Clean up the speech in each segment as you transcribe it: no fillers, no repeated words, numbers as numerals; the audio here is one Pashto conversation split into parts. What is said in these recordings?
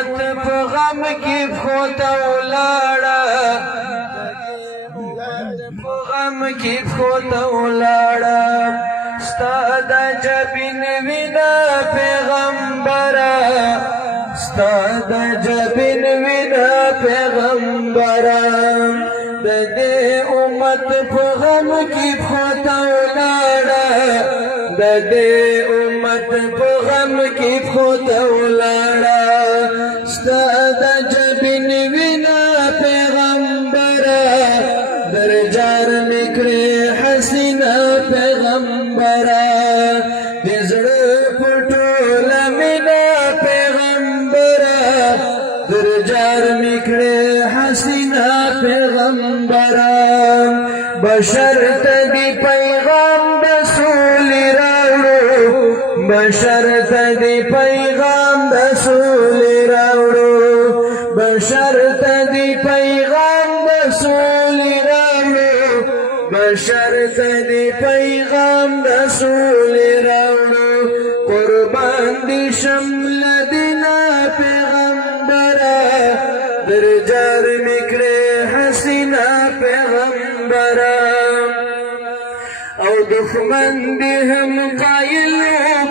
امت په غم کې پښو ته ولاړه په غم کې پښو ته ولاړه ستا د جبین وینا پیغمبره ستا د جبین وینا پیغمبره د دې امت په غم کې پښو ته ولاړه د دې امت په غم کې پښو ته ولاړه ستا د جبین وینا پیغمبره در جار نکړې حسینه پیغمبره د زړه په ټوله مینا پیغمبره در جار نکړې حسینه پیغمبره بشر ته دی پیغام د سولې راوړو بشر ته دی پیغام د سولې راوړو بشر ته دی پیغام د سولې راوړو بشر ته دی پیغام د سولې راوړو قربان دی شمل دینا پیغمبره در جار نکړې حسینه پیغمبره او دښمن دې هم قایل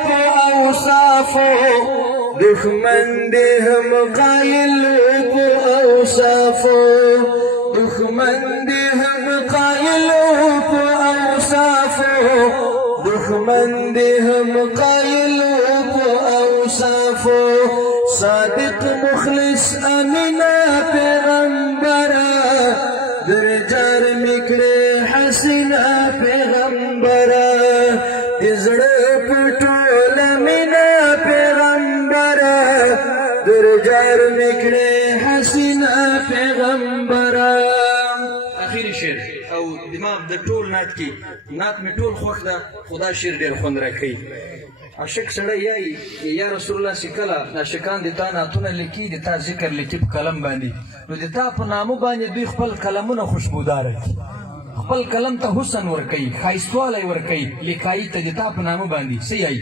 په اوصافو دښمن دې هم قایل په اوصافو دښمن دې هم قایل په اوصافو دښمن دې هم قایل په اوصافو صادق مخلص امینه پیغمبره در جار نکړې حسینه پیغمبره د زړه په ټوله مینا پیغمبره در جار نکړې حسینه پیغمبره اخیری شعر او دماغ د ټول نعت کې نعت مې ټول خوښ ده خدا شعر ډېر خوند راکوي عاشق سړی یایي یا رسول الله چې کله عاشقان د تا نعتونه لیکي د تا ذکر لیکي په قلم باندې نو د تا په نامه باندې دوی خپل قلمونه خوشبوداره کړي خپل قلم ته حسن ورکوي ښایستوالی ورکوي لیکایي ته د تا په نامه باندې څه یایي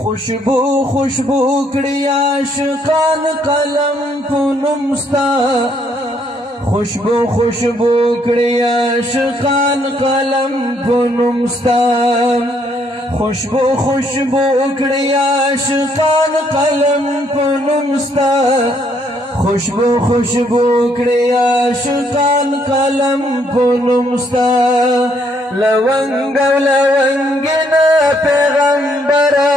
خوشبو خوشبو کړي عاشقان قلم په نوم ستا خوشبو خوشبو کړي عاشقان قلم په نوم ستا خوشبو خوشبو کړي عاشقان قلم په نوم ستا خوشبو خوشبو کړي عاشقان قلم په نوم ستا لونګ او لونګینا پیغمبره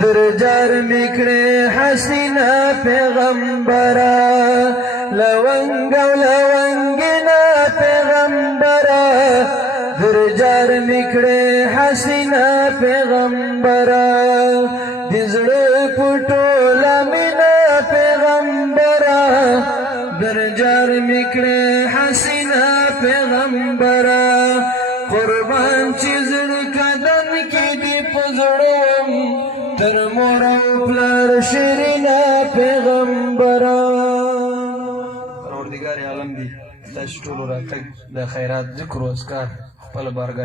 در جار نکړې حسینه پیغمبره لونګ او لونګینا پیغمبره در جار نکړې حسینه پیغمبره د زړه په ټوله مینا پیغمبره در جار نکړې حسینه پیغمبره قربان چې زړه کدن کې دې په زړه وم تر مور او پلار شیرینه پیغمبره پروردګار عالم دې تاسو ټول راتګ د خیرات ذکر او اذکار خپل بارګاه